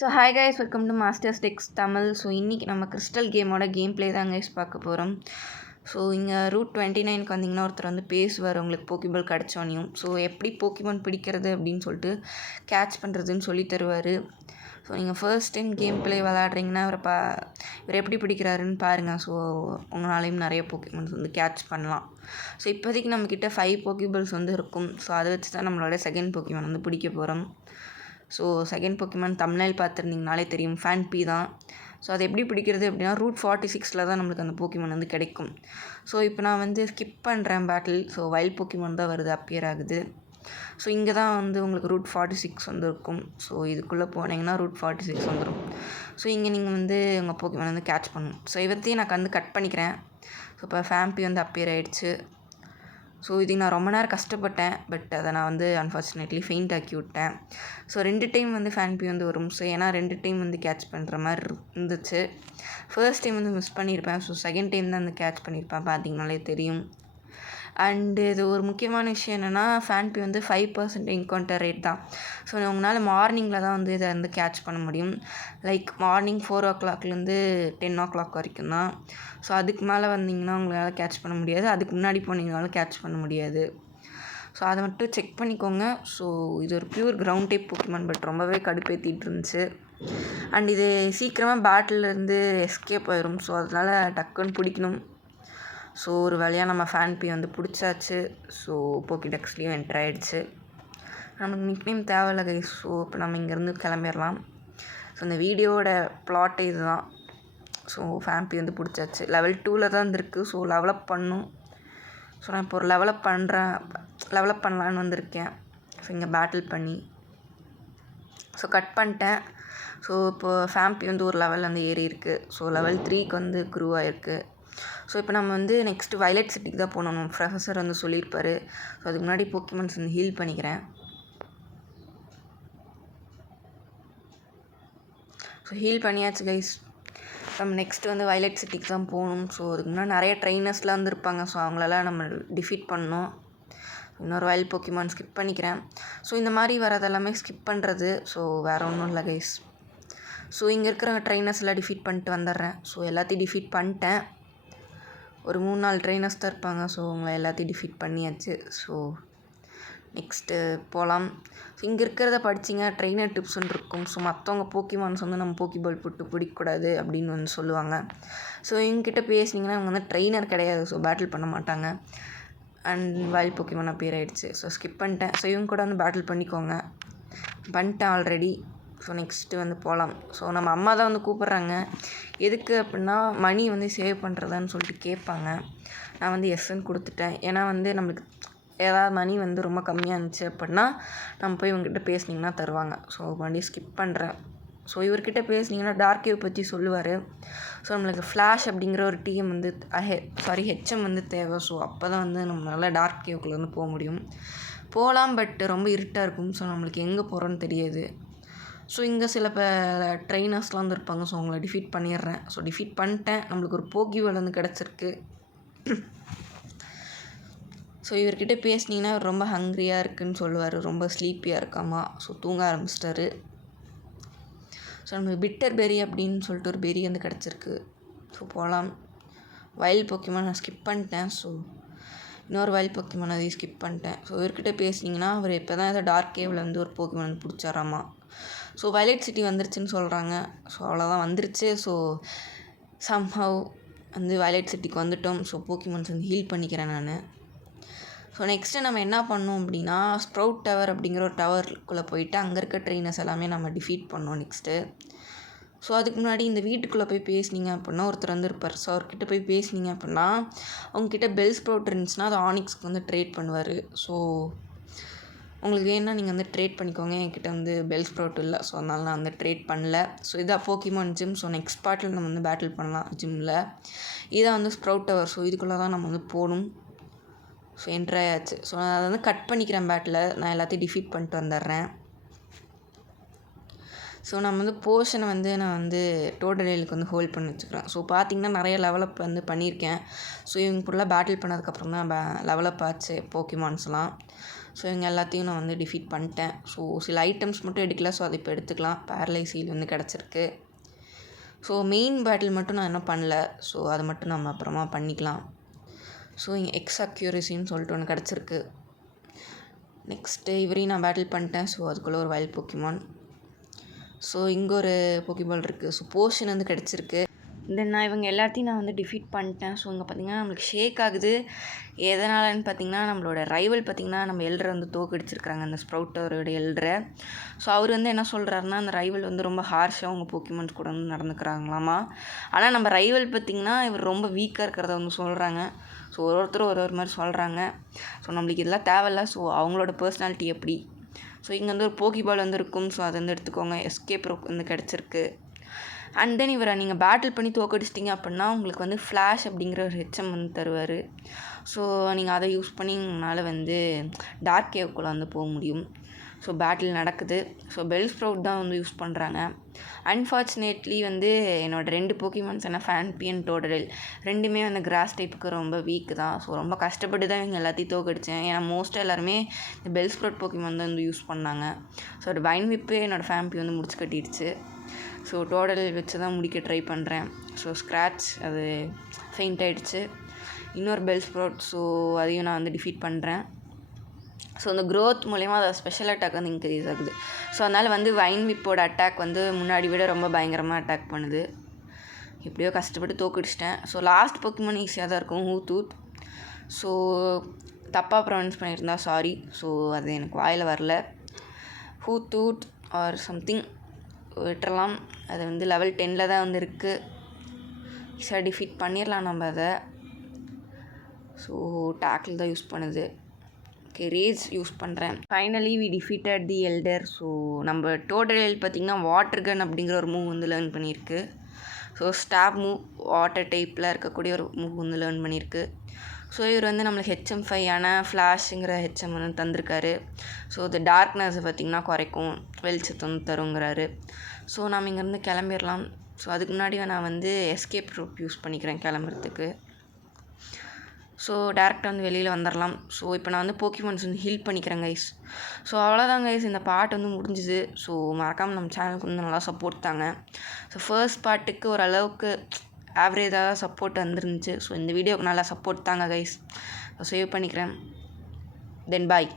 So hi guys, welcome to masters techs Tamil. So இன்றைக்கி நம்ம crystal கேமோட கேம் ப்ளே தான் கைஸ் பார்க்க போகிறோம். ஸோ இங்கே ரூட் 29க்கு வந்திங்கன்னா ஒருத்தர் வந்து பேசுவார் உங்களுக்கு போக்கிபால் கிடச்சோனையும். ஸோ எப்படி போக்கிமான் பிடிக்கிறது அப்படின்னு சொல்லிட்டு கேட்ச் பண்ணுறதுன்னு சொல்லி தருவார். ஸோ நீங்கள் ஃபர்ஸ்ட் டைம் கேம் ப்ளே விளாட்றீங்கன்னா இவர் எப்படி பிடிக்கிறாருன்னு பாருங்கள். ஸோ உங்களாலையும் நிறைய போக்கிமான்ஸ் வந்து கேட்ச் பண்ணலாம். ஸோ இப்போதைக்கு நம்மக்கிட்ட 5 போக்கிபால்ஸ் வந்து இருக்கும். ஸோ அதை வச்சு தான் நம்மளோட செகண்ட் போக்கிமான் வந்து பிடிக்க போகிறோம். ஸோ செகண்ட் போக்கிமான் தம்ப்நெயில் பார்த்துருந்தீங்கனாலே தெரியும், ஃபேன்பி தான். ஸோ அது எப்படி பிடிக்கிறது அப்படின்னா ரூட் 46 தான் நம்மளுக்கு அந்த போக்கிமான் வந்து கிடைக்கும். ஸோ இப்போ நான் வந்து ஸ்கிப் பண்ணுறேன் பேட்டில். ஸோ வைல்ட் போக்கிமான் தான் வருது, அப்பியர் ஆகுது. ஸோ இங்கே தான் வந்து உங்களுக்கு ரூட் 46 வந்து இருக்கும். ஸோ இதுக்குள்ளே போனீங்கன்னா ரூட் 46 வந்துடும். ஸோ இங்கே நீங்கள் வந்து உங்கள் போக்கிமான் வந்து கேட்ச் பண்ணணும். ஸோ இவத்தையும் நான் வந்து கட் பண்ணிக்கிறேன். ஸோ இப்போ ஃபேம்பி வந்து அப்பியர் ஆகிடுச்சு. ஸோ இதுக்கு நான் ரொம்ப நேரம் கஷ்டப்பட்டேன், பட் அதை நான் வந்து அன்ஃபார்ச்சுனேட்லி ஃபெயிண்ட் ஆக்கி விட்டேன். ஸோ 2 டைம் வந்து ஃபேன்பி வந்து வரும். ஸோ ஏன்னா 2 டைம் வந்து கேட்ச் பண்ணுற மாதிரி இருந்துச்சு. ஃபர்ஸ்ட் டைம் வந்து மிஸ் பண்ணியிருப்பேன். ஸோ செகண்ட் டைம் தான் வந்து கேட்ச் பண்ணியிருப்பேன், பார்த்தீங்கனாலே தெரியும். அண்டு இது ஒரு முக்கியமான விஷயம் என்னென்னா, ஃபேன்பி வந்து 5% என்கவுண்டர் ரேட் தான். ஸோ உங்களால் மார்னிங்கில் தான் வந்து இதை வந்து கேட்ச் பண்ண முடியும். லைக் மார்னிங் 4 o'clockலேருந்து 10 o'clock வரைக்கும் தான். ஸோ அதுக்கு மேலே வந்தீங்கன்னா உங்களால் கேட்ச் பண்ண முடியாது. அதுக்கு முன்னாடி போனீங்கனாலும் கேட்ச் பண்ண முடியாது. ஸோ அதை மட்டும் செக் பண்ணிக்கோங்க. ஸோ இது ஒரு pure ground type Pokemon, but ரொம்பவே கடுப்பேற்றிட்டு இருந்துச்சு. அண்ட் இது சீக்கிரமாக பேட்டிலேருந்து எஸ்கேப் ஆயிரும். ஸோ அதனால் டக்குன்னு பிடிக்கணும். ஸோ ஒரு வழியாக நம்ம ஃபேன்பி வந்து பிடிச்சாச்சு. ஸோ போக்கிடெக்ஸ்லேயும் என்டர் ஆகிடுச்சு. நமக்கு நிக்நேம் தேவையில்லை கைஸ். ஸோ இப்போ நம்ம இங்கேருந்து கிளம்பிடலாம். ஸோ இந்த வீடியோவோட பிளாட் இது தான். ஸோ ஃபேன்பி வந்து பிடிச்சாச்சு. லெவல் 2 தான் இருந்திருக்கு. ஸோ லெவலப் பண்ணும். ஸோ நான் இப்போ ஒரு லெவலப் பண்ணலான்னு வந்திருக்கேன். ஸோ இங்கே பேட்டில் பண்ணி ஸோ கட் பண்ணிட்டேன். ஸோ இப்போ ஃபேம்பி வந்து ஒரு லெவல் வந்து ஏறி இருக்குது. ஸோ லெவல் 3க்கு வந்து க்ரூ ஆகிருக்கு. ஸோ இப்போ நம்ம வந்து நெக்ஸ்ட்டு வயலட் சிட்டிக்கு தான் போகணும். ப்ரொஃபஸர் வந்து சொல்லியிருப்பார். ஸோ அதுக்கு முன்னாடி போக்கிமான்ஸ் வந்து ஹீல் பண்ணிக்கிறேன். ஸோ ஹீல் பண்ணியாச்சு கைஸ். நம்ம நெக்ஸ்ட்டு வந்து வயலட் சிட்டிக்கு தான் போகணும். ஸோ அதுக்கு முன்னாடி நிறைய ட்ரைனர்ஸ்லாம் வந்து இருப்பாங்க. ஸோ அவங்களெல்லாம் நம்ம டிஃபீட் பண்ணணும். இன்னொரு வயல் போக்கிமான் ஸ்கிப் பண்ணிக்கிறேன். ஸோ இந்த மாதிரி வரதெல்லாமே ஸ்கிப் பண்ணுறது. ஸோ வேறு ஒன்றும் இல்லை கைஸ். ஸோ இங்கே இருக்கிற ட்ரைனர்ஸ் எல்லாம் டிஃபீட் பண்ணிட்டு வந்துடுறேன். ஸோ எல்லாத்தையும் டிஃபீட் பண்ணிட்டேன். ஒரு 3-4 ட்ரைனர்ஸ் தான் இருப்பாங்க. ஸோ உங்களை எல்லாத்தையும் டிஃபீட் பண்ணியாச்சு. ஸோ நெக்ஸ்ட்டு போகலாம். ஸோ இங்கே இருக்கிறத படிச்சிங்க, ட்ரெயினர் டிப்ஸ்ன்னு இருக்கும். ஸோ மற்றவங்க போக்கிமான்ஸ் வந்து நம்ம போக்கிபால் போட்டு பிடிக்கக்கூடாது அப்படின்னு வந்து சொல்லுவாங்க. ஸோ இவங்ககிட்ட பேசினீங்கன்னா அவங்க வந்து ட்ரெயினர் கிடையாது. ஸோ பேட்டில் பண்ண மாட்டாங்க. அண்ட் வைல்ட் போக்கிமான் அப்பியர் ஆகிடுச்சு. ஸோ ஸ்கிப் பண்ணிட்டேன். ஸோ இவங்க கூட வந்து பேட்டில் பண்ணிட்டேன் ஆல்ரெடி. ஸோ நெக்ஸ்ட்டு வந்து போகலாம். ஸோ நம்ம அம்மா தான் வந்து கூப்பிட்றாங்க. எதுக்கு அப்படின்னா மணி வந்து சேவ் பண்ணுறதான்னு சொல்லிட்டு கேட்பாங்க. நான் வந்து எஸ்ன்னு கொடுத்துட்டேன். ஏன்னா வந்து நம்மளுக்கு ஏதாவது மணி வந்து ரொம்ப கம்மியாக இருந்துச்சு அப்படின்னா நம்ம போய் இவங்ககிட்ட பேசினீங்கன்னா தருவாங்க. ஸோ மறுபடியும் ஸ்கிப் பண்ணுறேன். ஸோ இவர்கிட்ட பேசினீங்கன்னா டார்க் வேவ் பற்றி சொல்லுவார். ஸோ நம்மளுக்கு ஃப்ளாஷ் அப்படிங்கிற ஒரு டிஎம் வந்து ஹெச்எம் வந்து தேவை. ஸோ அப்போ தான் வந்து நம்மளால் டார்க் வேவ்க்குள்ளே வந்து போக முடியும். போகலாம், பட் ரொம்ப இருட்டாக இருக்கும். ஸோ நம்மளுக்கு எங்கே போகிறோன்னு தெரியாது. ஸோ இங்கே சில ட்ரெயினர்ஸ்லாம் வந்து இருப்பாங்க. ஸோ அவங்கள டிஃபீட் பண்ணிடுறேன். ஸோ டிஃபீட் பண்ணிட்டேன். நம்மளுக்கு ஒரு போக்கிபால் வந்து கிடச்சிருக்கு. ஸோ இவர்கிட்ட பேசினீங்கன்னா ரொம்ப ஹங்க்ரியாக இருக்குதுன்னு சொல்லுவார். ரொம்ப ஸ்லீப்பியாக இருக்காமா. ஸோ தூங்க ஆரம்பிச்சிட்டாரு. ஸோ நம்மளுக்கு பிட்டர் பெரி அப்படின்னு சொல்லிட்டு ஒரு பெரி வந்து கிடச்சிருக்கு. ஸோ போகலாம். வைல்ட் போக்கிமான் நான் ஸ்கிப் பண்ணிட்டேன். ஸோ இன்னொரு வைல்ட் போக்கிமான் அதையும் ஸ்கிப் பண்ணிட்டேன். ஸோ இவர்கிட்ட பேசினீங்கன்னா அவர் இப்போ தான் ஏதோ டார்க் கேவில் வந்து ஒரு போக்கிமான் வந்து பிடிச்சாராமா. ஸோ வயலட் சிட்டி வந்துருச்சுன்னு சொல்கிறாங்க. ஸோ அவ்வளோதான் வந்துருச்சு. ஸோ சம்ஹவ் வந்து வயலட் சிட்டிக்கு வந்துட்டோம். ஸோ போக்கிமான்ஸ் வந்து ஹீல் பண்ணிக்கிறேன் நான். ஸோ நெக்ஸ்ட்டு நம்ம என்ன பண்ணோம் அப்படின்னா ஸ்ப்ரவுட் டவர் அப்படிங்கிற ஒரு டவருக்குள்ளே போயிட்டு அங்கே இருக்க ட்ரெயினர்ஸ் எல்லாமே நம்ம டிஃபீட் பண்ணோம் நெக்ஸ்ட்டு. ஸோ அதுக்கு முன்னாடி இந்த வீட்டுக்குள்ளே போய் பேசினீங்க அப்படின்னா ஒருத்தர் வந்து இருப்பார். ஸோ அவர்கிட்ட போய் பேசினீங்க அப்படின்னா அவங்கக்கிட்ட பெல் ஸ்ப்ரவுட் இருந்துச்சுன்னா அது ஆனிக்ஸ்க்கு வந்து ட்ரேட் பண்ணுவார். ஸோ உங்களுக்கு வேணுன்னா நீங்கள் வந்து ட்ரேட் பண்ணிக்கோங்க. என்கிட்ட வந்து பெல் ஸ்ப்ரவுட் இல்லை. ஸோ அதனால் நான் வந்து ட்ரேட் பண்ணல. ஸோ இதான் போக்கிமான் ஜிம். ஸோ நெக்ஸ்ட் பார்ட்டில் நம்ம வந்து பேட்டில் பண்ணலாம் ஜிம்மில். இதான் வந்து ஸ்ப்ரவுட் டவர். ஸோ இதுக்குள்ளே தான் நம்ம வந்து போகணும். ஸோ என்ட்ரு ஆயாச்சு. ஸோ நான் அதை வந்து கட் பண்ணிக்கிறேன் பேட்டில். நான் எல்லாத்தையும் டிஃபீட் பண்ணிட்டு வந்துடுறேன். ஸோ நம்ம வந்து போர்ஷனை வந்து நான் வந்து டோட்டலேலுக்கு வந்து ஹோல்ட் பண்ணி வச்சுக்கிறேன். ஸோ பார்த்திங்கன்னா நிறைய லெவலப் வந்து பண்ணியிருக்கேன். ஸோ இவங்க ஃபுல்லாக பேட்டில் பண்ணதுக்கப்புறம் தான் லெவலப் ஆச்சு போக்கிமான்ஸ்லாம். ஸோ இவங்க எல்லாத்தையும் நான் வந்து டிஃபீட் பண்ணிட்டேன். ஸோ சில ஐட்டம்ஸ் மட்டும் எடுக்கல. ஸோ அது இப்போ எடுத்துக்கலாம். பேரலைஸ் ஹீல் வந்து கிடச்சிருக்கு. ஸோ மெயின் பேட்டில் மட்டும் நான் இன்னும் பண்ணல. ஸோ அதை மட்டும் நம்ம அப்புறமா பண்ணிக்கலாம். ஸோ இங்கே எக்ஸ் அக்யூரசின்னு சொல்லிட்டு ஒன்று கிடச்சிருக்கு. நெக்ஸ்ட்டு இவரையும் நான் பேட்டில் பண்ணிட்டேன். ஸோ அதுக்குள்ளே ஒரு வைல்ட் போக்கிமான். ஸோ இங்கே ஒரு போக்கிபால் இருக்குது. ஸோ போர்ஷன் வந்து கிடச்சிருக்கு. தென் நான் இவங்க எல்லாத்தையும் நான் வந்து டிஃபீட் பண்ணிட்டேன். ஸோ இங்கே பார்த்திங்கன்னா நம்மளுக்கு ஷேக் ஆகுது. எதனாலன்னு பார்த்திங்கன்னா நம்மளோட ரைவல் பார்த்திங்கன்னா நம்ம எல்டரை வந்து தோக்கடிச்சிருக்காங்க, அந்த ஸ்ப்ரவுட்டரோட எல்டரை. ஸோ அவர் வந்து என்ன சொல்கிறாருன்னா, அந்த ரைவல் வந்து ரொம்ப ஹார்ஷாக அவங்க போக்கிமான்ஸ் கூட வந்து நடந்துக்கிறாங்களாமா. ஆனால் நம்ம ரைவல் பார்த்திங்கன்னா இவர் ரொம்ப வீக்காக இருக்கிறத வந்து சொல்கிறாங்க. ஸோ ஒருத்தரும் ஒரு மாதிரி சொல்கிறாங்க. ஸோ நம்மளுக்கு இதெல்லாம் தேவையில்ல. ஸோ அவங்களோட பர்சனாலிட்டி எப்படி. ஸோ இங்கே வந்து ஒரு போக்கிபால் வந்து இருக்கும். ஸோ அதை வந்து எடுத்துக்கோங்க. எஸ்கேப் ரோப் வந்து கிடச்சிருக்கு. அண்ட் தென் இவரை நீங்கள் பேட்டில் பண்ணி தோக்கடிச்சிட்டிங்க அப்படின்னா உங்களுக்கு வந்து ஃப்ளாஷ் அப்படிங்கிற ஒரு ஹெச்எம் வந்து தருவார். ஸோ நீங்கள் அதை யூஸ் பண்ணி உங்களால் வந்து டார்க் கேவுக்குள்ளே வந்து போக முடியும். ஸோ பேட்டில் நடக்குது. ஸோ பெல் ஸ்ப்ரவுட் தான் வந்து யூஸ் பண்ணுறாங்க. அன்ஃபார்ச்சுனேட்லி வந்து என்னோடய 2 போக்கிமான்ஸ் என்ன ஃபேன்பி அண்ட் டோடரில் ரெண்டுமே வந்து கிராஸ் டைப்புக்கு ரொம்ப வீக் தான். ஸோ ரொம்ப கஷ்டப்பட்டு தான் இவங்க எல்லாத்தையும் தோக்கடித்தேன். ஏன்னா மோஸ்ட்டாக எல்லாருமே இந்த பெல் ஸ்ப்ரவுட் போக்கிமான் தான் வந்து யூஸ் பண்ணாங்க. ஸோ ஒரு வைன் விப்பு என்னோடய ஃபேன்பி வந்து முடிச்சு கட்டிடுச்சு. ஸோ டோடல் வச்சு தான் முடிக்க ட்ரை பண்ணுறேன். ஸோ ஸ்க்ராட்ச் அது ஃபெயிண்ட் ஆகிடுச்சு. இன்னொரு பெல் ஸ்ப்ரவுட். ஸோ அதையும் நான் வந்து டிஃபீட் பண்ணுறேன். ஸோ அந்த க்ரோத் மூலயமா அதை ஸ்பெஷல் அட்டாக் வந்து இன்க்ரீஸ் ஆகுது. ஸோ அதனால் வந்து வைன் விப்போட அட்டாக் வந்து முன்னாடி விட ரொம்ப பயங்கரமாக அட்டாக் பண்ணுது. எப்படியோ கஷ்டப்பட்டு தோக்கடிச்சிட்டேன். ஸோ லாஸ்ட் போக்கிமான் ஈஸியாக தான் இருக்கும், ஹூத்தூத். ஸோ தப்பாக ப்ரொனவுன்ஸ் பண்ணியிருந்தா சாரி. ஸோ அது எனக்கு வாயில் வரல. ஹூத்தூத் ஆர் சம்திங் விட்டுறலாம். அது வந்து லெவல் 10 தான் வந்து இருக்குது. ஈஸியாக டிஃபீட் பண்ணிடலாம் நம்ம அதை. ஸோ டேக்கிள் தான் யூஸ் பண்ணுது. ஓகே, ரேஜ் யூஸ் பண்ணுறேன். Finally we defeated the elder. So நம்ம டோடல் பார்த்திங்கன்னா வாட்டர் கன் அப்படிங்கிற ஒரு மூவ் வந்து லேர்ன் பண்ணியிருக்கு. ஸோ ஸ்டாப் மூவ் வாட்டர் டைப்பில் இருக்கக்கூடிய ஒரு மூவ் வந்து லேர்ன் பண்ணியிருக்கு. ஸோ இவர் வந்து நம்மளுக்கு HM5 ஆனால் ஃப்ளாஷுங்கிற HM வந்து தந்திருக்காரு. ஸோ இந்த டார்க்னஸை பார்த்திங்கன்னா குறைக்கும், வெளிச்சத்தை வந்து தருங்கிறாரு. ஸோ நாம் இங்கேருந்து கிளம்பிடலாம். ஸோ அதுக்கு முன்னாடி நான் வந்து எஸ்கேப் ரூட் யூஸ் பண்ணிக்கிறேன் கிளம்புறதுக்கு. ஸோ டேரெக்டாக வந்து வெளியில் வந்துடலாம். ஸோ இப்போ நான் வந்து போக்கிமான்ஸ் வந்து ஹீல் பண்ணிக்கிறேன் கைஸ். ஸோ அவ்வளோதான் கைஸ், இந்த பார்ட் வந்து முடிஞ்சுது. ஸோ மறக்காமல் நம்ம சேனலுக்கு வந்து நல்லா சப்போர்ட் தாங்க. ஸோ ஃபர்ஸ்ட் பார்ட்டுக்கு ஓரளவுக்கு ஆவரேஜாக தான் சப்போர்ட் வந்துருந்துச்சு. ஸோ இந்த வீடியோக்கு நல்லா சப்போர்ட் தாங்க கைஸ். சேவ் பண்ணிக்கிறேன். தென் பாய்.